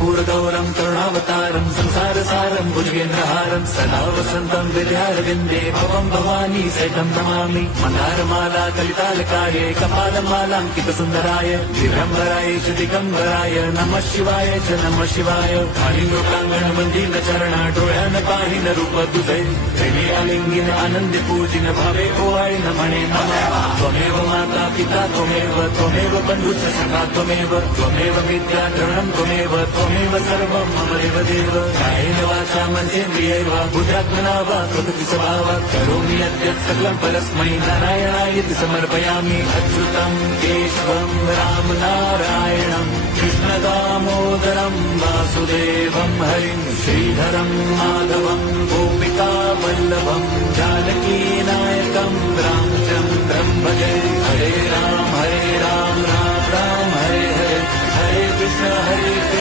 कर्पूरगौरं करुणावतारं संसारसारं भुजगेन्द्रहारं सदा वसन्तं विद्यारविन्दे भवं भवानी सहितं नमामि। मन्दारमाला कलितालकाये कपालमालाङ्कितसुन्दराय दिगम्बराय च दिगम्बराय नमः शिवाय च नमः शिवाय। कालिंगोप्राङ्गणमन्दिरचरण डोळ्यान पाहिन रूप तुझे प्रेमी अलिंगिन आनंदी पूजिन भावे ओवाळी नमणे नमः। त्वमेव माता पिता त्वमेव बन्धुश्च सखा त्वमेव विद्याधरणं त्वमेव सर्वं मम देवदेव। कायेन वाचा मनसेन्द्रियैर्वा बुद्ध्यात्मना वा प्रकृति स्वभावात् करोमि यद्यत् सकलं परस्मै नारायणायेति समर्पयामि। अच्युतं केशवं रामनारायणं कृष्णदामोदरं वासुदेवं हरिं श्रीधरं माधवं गोपिकावल्लभं जानकीनायकं रामचन्द्रं भजे। हरे राम राम राम हरे हरे हरे कृष्ण